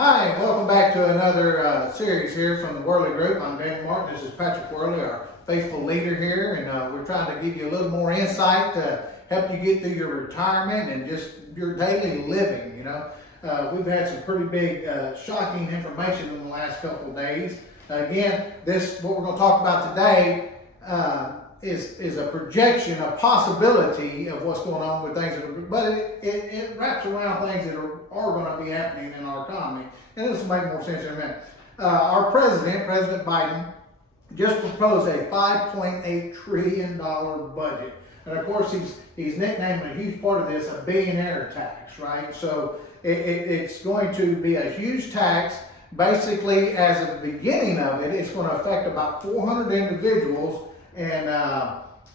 Hi, and welcome back to another series here from the Wehrly Group. I'm Dan Martin. This is Patrick Wehrly, our faithful leader here, and we're trying to give you a little more insight to help you get through your retirement and just your daily living. We've had some pretty big, shocking information in the last couple of days. Again, what we're going to talk about today is a projection, a possibility of what's going on with things, but it wraps around things that are going to be happening in our economy, and this will make more sense in a minute. Our President Biden, just proposed a $5.8 trillion budget, and of course he's nicknamed a huge part of this a billionaire tax, right? So it's going to be a huge tax. Basically, as of the beginning of it, it's going to affect about 400 individuals. And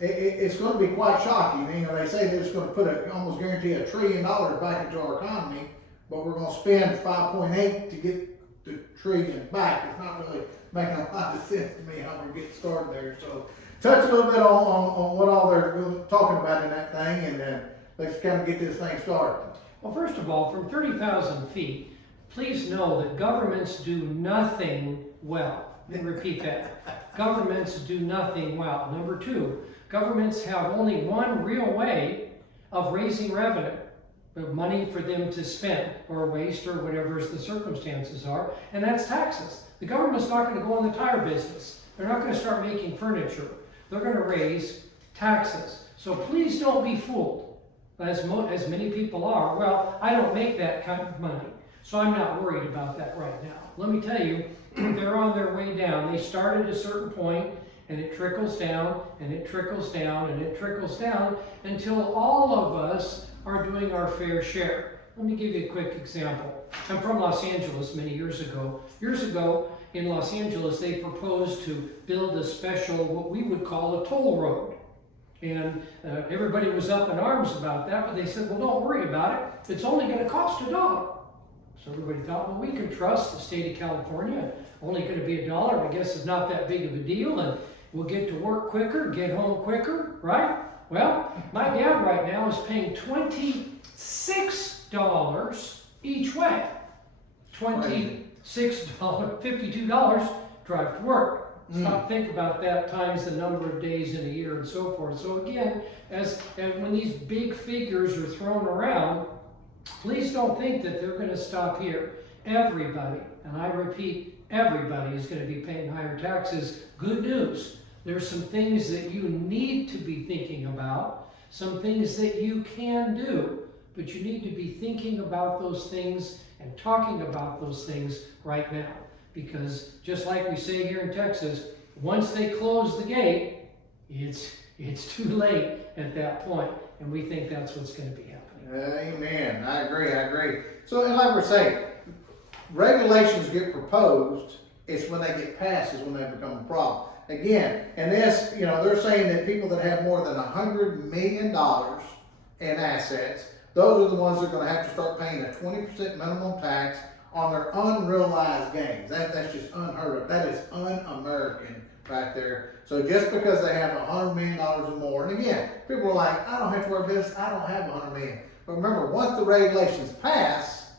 it's going to be quite shocking. They say that it's going to almost guarantee $1 trillion back into our economy, but we're going to spend 5.8 to get the trillion back. It's not really making a lot of sense to me how we're getting started there. So touch a little bit on what all they're talking about in that thing, and then let's kind of get this thing started. Well, first of all, from 30,000 feet, please know that governments do nothing well. Let me repeat that. Governments do nothing well. Number two, governments have only one real way of raising revenue, money for them to spend or waste or whatever the circumstances are, and that's taxes. The government's not going to go in the tire business. They're not going to start making furniture. They're going to raise taxes. So please don't be fooled, as many people are. Well, I don't make that kind of money, so I'm not worried about that right now. Let me tell you, they're on their way down. They start at a certain point, and it trickles down, and it trickles down, and it trickles down, until all of us are doing our fair share. Let me give you a quick example. I'm from Los Angeles many years ago. Years ago, in Los Angeles, they proposed to build a special, what we would call a toll road. And everybody was up in arms about that, but they said, well, don't worry about it. It's only going to cost $1. So everybody thought, well, we can trust the state of California. Only going to be $1. I guess it's not that big of a deal, and we'll get to work quicker, get home quicker, right? Well, my dad right now is paying $26 each way. $26, $52 drive to work. Stop, think about that times the number of days in a year and so forth. So again, and when these big figures are thrown around, please don't think that they're going to stop here. Everybody, and I repeat, everybody is going to be paying higher taxes. Good news. There's some things that you need to be thinking about, some things that you can do, but you need to be thinking about those things and talking about those things right now. Because just like we say here in Texas, once they close the gate, it's too late at that point, and we think that's what's going to be happening. Amen. I agree. So, and like we're saying, regulations get proposed. It's when they get passed is when they become a problem. Again, and this, they're saying that people that have more than $100 million in assets, those are the ones that are going to have to start paying a 20% minimum tax on their unrealized gains. That's just unheard of. That is un-American right there. So just because they have $100 million or more, and again, people are like, I don't have to worry about this. I don't have $100 million. But remember, once the regulations pass,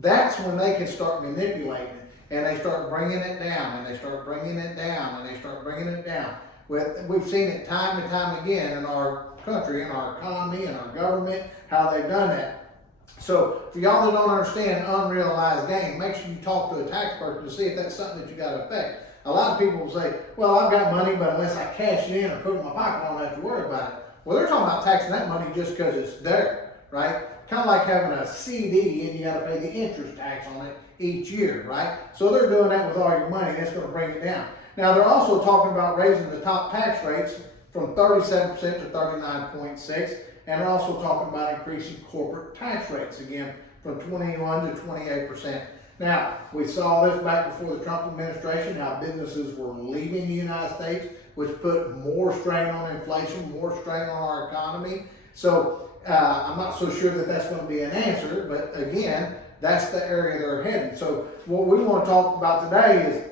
that's when they can start manipulating it. And they start bringing it down, and they start bringing it down, and they start bringing it down. We've seen it time and time again in our country, in our economy, in our government, how they've done that. So for y'all that don't understand unrealized gain, make sure you talk to a tax person to see if that's something that you got to affect. A lot of people will say, well, I've got money, but unless I cash it in or put it in my pocket, I don't have to worry about it. Well, they're talking about taxing that money just because it's there, right? Kind of like having a CD and you got to pay the interest tax on it each year, right? So they're doing that with all your money, and it's going to bring it down. Now, they're also talking about raising the top tax rates from 37% to 39.6%. And they're also talking about increasing corporate tax rates, again, from 21 to 28%. Now, we saw this back before the Trump administration, how businesses were leaving the United States, which put more strain on inflation, more strain on our economy. So I'm not so sure that that's going to be an answer, but again, that's the area they're heading. So what we want to talk about today is,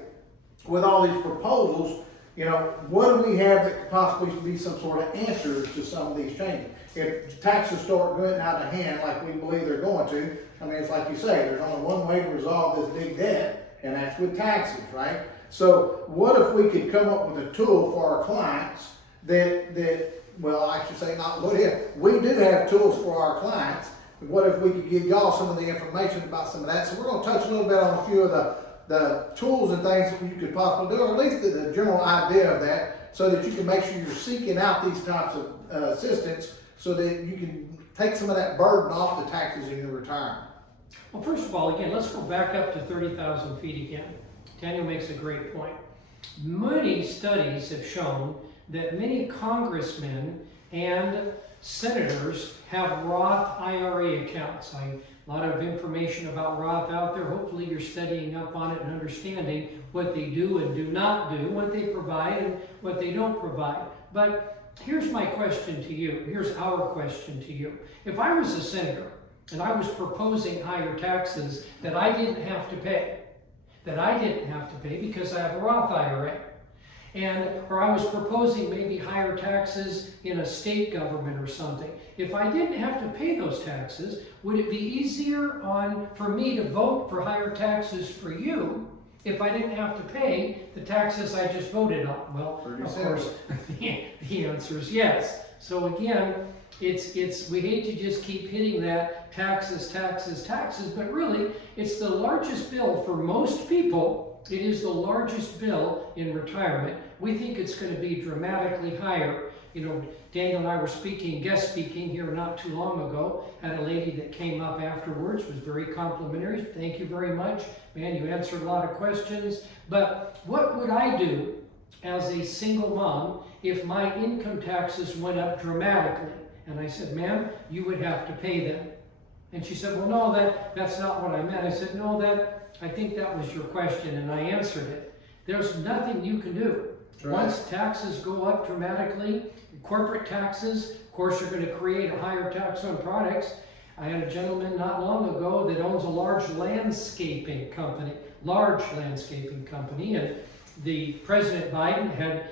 with all these proposals, you know, what do we have that could possibly be some sort of answers to some of these changes? If taxes start going out of hand like we believe they're going to, I mean, it's like you say, there's only one way to resolve this big debt, and that's with taxes, right? So what if we could come up with a tool for our clients well, I should say not what if, we do have tools for our clients. What if we could give y'all some of the information about some of that? So we're going to touch a little bit on a few of the tools and things that you could possibly do, or at least the general idea of that, so that you can make sure you're seeking out these types of assistance so that you can take some of that burden off the taxes in your retirement. Well, first of all, again, let's go back up to 30,000 feet again. Daniel makes a great point. Many studies have shown that many congressmen and senators have Roth IRA accounts. A lot of information about Roth out there. Hopefully you're studying up on it and understanding what they do and do not do, what they provide and what they don't provide. But here's my question to you. Here's our question to you. If I was a senator and I was proposing higher taxes that I didn't have to pay, because I have a Roth IRA, or I was proposing maybe higher taxes in a state government or something. If I didn't have to pay those taxes, would it be easier for me to vote for higher taxes for you if I didn't have to pay the taxes I just voted on? Well, of course, the answer is yes. So again, we hate to just keep hitting that taxes, but really, it's the largest bill for most people. It is the largest bill in retirement. We think it's going to be dramatically higher. You know, Daniel and I were guest speaking here not too long ago. Had a lady that came up afterwards, was very complimentary. Thank you very much. Man, you answered a lot of questions. But what would I do as a single mom if my income taxes went up dramatically? And I said, ma'am, you would have to pay them. And she said, well, no, that's not what I meant. I said, no, I think that was your question, and I answered it. There's nothing you can do. Right. Once taxes go up dramatically, corporate taxes, of course, you're going to create a higher tax on products. I had a gentleman not long ago that owns a large landscaping company, and the President Biden had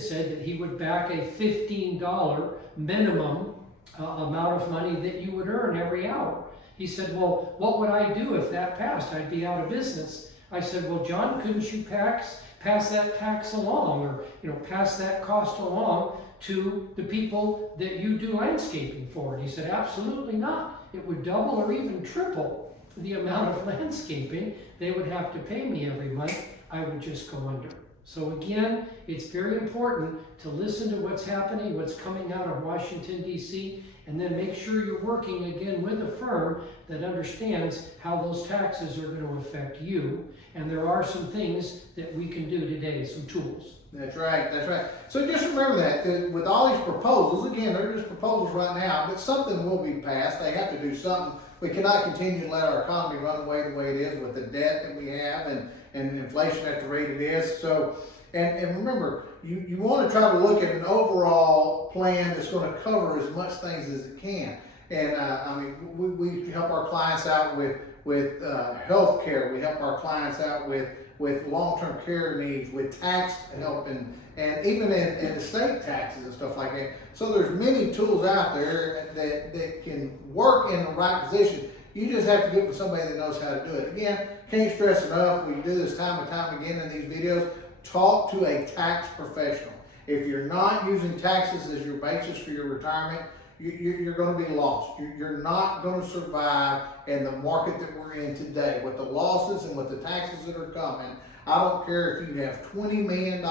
said that he would back a $15 minimum amount of money that you would earn every hour. He said, well, what would I do if that passed? I'd be out of business. I said, well, John, couldn't you pass that tax along, or pass that cost along to the people that you do landscaping for? And he said, absolutely not. It would double or even triple the amount of landscaping they would have to pay me every month. I would just go under. So again, it's very important to listen to what's happening, what's coming out of Washington, D.C., and then make sure you're working again with a firm that understands how those taxes are going to affect you. And there are some things that we can do today, some tools. That's right. So just remember that with all these proposals, again, they're just proposals right now, but something will be passed. They have to do something. We cannot continue to let our economy run away the way it is with the debt that we have and inflation at the rate it is. So, and remember, you want to try to look at an overall plan that's going to cover as much things as it can. And we help our clients out with health care. We help our clients out with long-term care needs, with tax help, and even in estate taxes and stuff like that. So there's many tools out there that can work in the right position. You just have to get with somebody that knows how to do it. Again, can't stress enough, we do this time and time again in these videos, talk to a tax professional. If you're not using taxes as your basis for your retirement, you're going to be lost. You're not going to survive in the market that we're in today with the losses and with the taxes that are coming. I don't care if you have $20 million,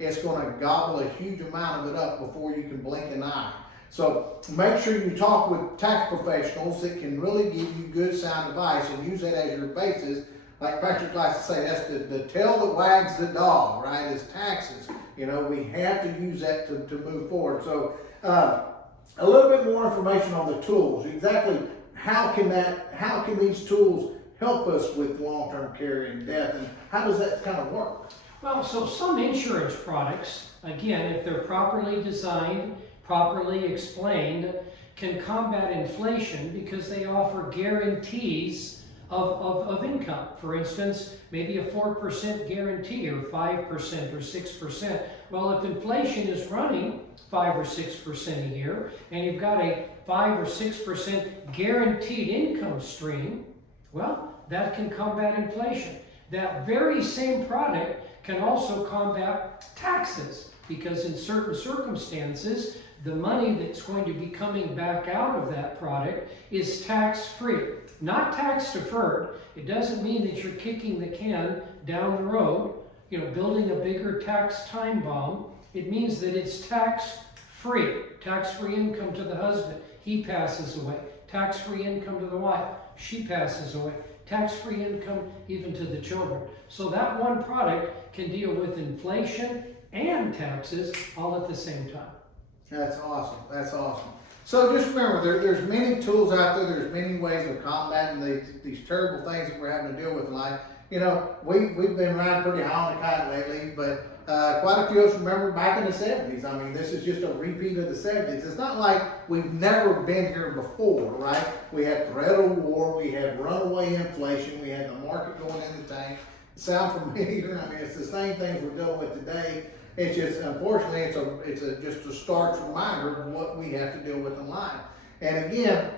it's going to gobble a huge amount of it up before you can blink an eye. So make sure you talk with tax professionals that can really give you good sound advice and use that as your basis. Like Patrick likes to say, that's the tail that wags the dog, right, is taxes. We have to use that to move forward. So a little bit more information on the tools. Exactly how can these tools help us with long-term care and death, and how does that kind of work? Well, so some insurance products, again, if they're properly designed, properly explained, can combat inflation because they offer guarantees of income. For instance, maybe a 4% guarantee or 5% or 6%. Well, if inflation is running 5 or 6% a year, and you've got a 5 or 6% guaranteed income stream, well, that can combat inflation. That very same product can also combat taxes, because in certain circumstances, the money that's going to be coming back out of that product is tax-free, not tax-deferred. It doesn't mean that you're kicking the can down the road, building a bigger tax time bomb. It means that it's tax-free. Tax-free income to the husband, he passes away. Tax-free income to the wife, she passes away. Tax-free income even to the children. So that one product can deal with inflation and taxes all at the same time. That's awesome. That's awesome. So just remember, there's many tools out there. There's many ways of combating these terrible things that we're having to deal with in life. We've been riding pretty high on the kite lately, but quite a few of us remember back in the 70s. I mean, this is just a repeat of the 70s. It's not like we've never been here before, right? We had threat of war, we had runaway inflation, we had the market going in the tank. Sound familiar? I mean, it's the same things we're dealing with today. It's just, unfortunately, it's just a stark reminder of what we have to deal with in life. And again,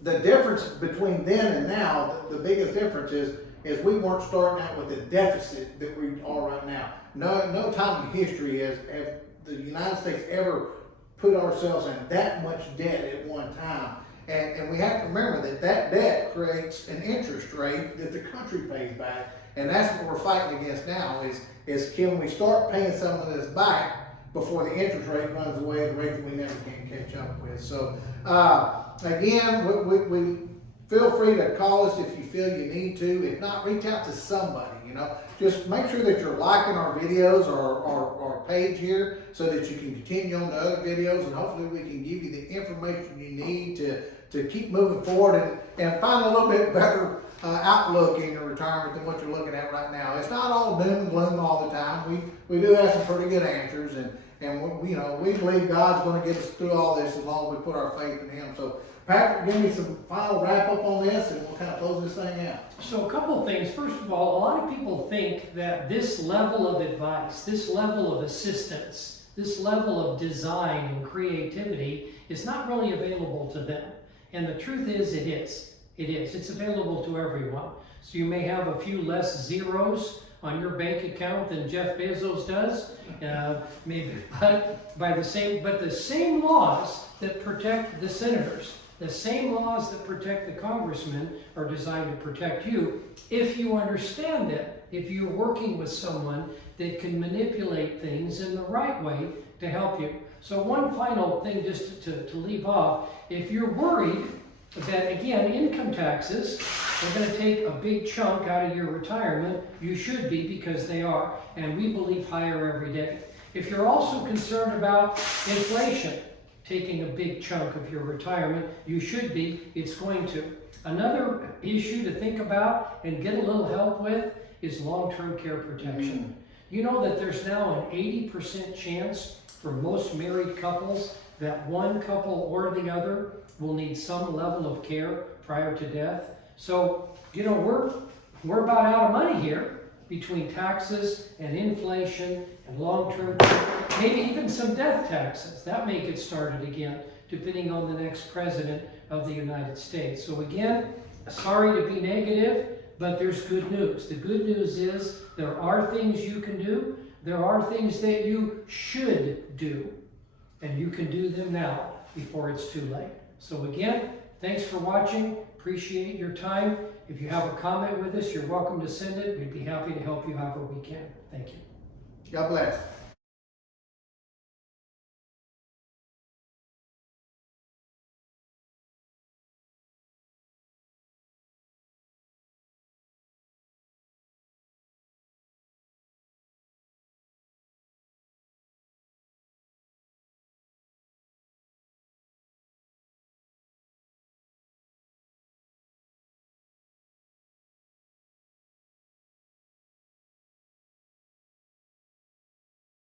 the difference between then and now, the biggest difference is we weren't starting out with the deficit that we are right now. No time in history has the United States ever put ourselves in that much debt at one time. And we have to remember that debt creates an interest rate that the country pays back. And that's what we're fighting against now is can we start paying some of this back before the interest rate runs away at a rate that we never can catch up with. So again, we feel free to call us if you feel you need to. If not, reach out to somebody, Just make sure that you're liking our videos or our page here so that you can continue on to other videos, and hopefully we can give you the information you need to keep moving forward and find a little bit better outlook in your retirement than what you're looking at right now. It's not all doom and gloom all the time. We do have some pretty good answers, and we believe God's going to get us through all this as long as we put our faith in Him. So Patrick, give me some final wrap up on this, and we'll kind of close this thing out. So a couple of things. First of all, a lot of people think that this level of advice, this level of assistance, this level of design and creativity is not really available to them. And the truth is, it is. It is. It's available to everyone. So you may have a few less zeros on your bank account than Jeff Bezos does, maybe, but the same laws that protect the senators, the same laws that protect the congressmen are designed to protect you if you understand that, if you're working with someone that can manipulate things in the right way to help you. So one final thing just to leave off, if you're worried that, again, income taxes are going to take a big chunk out of your retirement, you should be, because they are, and we believe higher every day. If you're also concerned about inflation taking a big chunk of your retirement, you should be, it's going to. Another issue to think about and get a little help with is long-term care protection. You know that there's now an 80% chance for most married couples that one couple or the other will need some level of care prior to death. So, we're about out of money here between taxes and inflation and long-term care, maybe even some death taxes. That may get started again, depending on the next president of the United States. So again, sorry to be negative, but there's good news. The good news is there are things you can do. There are things that you should do, and you can do them now before it's too late. So again, thanks for watching. Appreciate your time. If you have a comment with us, you're welcome to send it. We'd be happy to help you however we can. Thank you. God bless.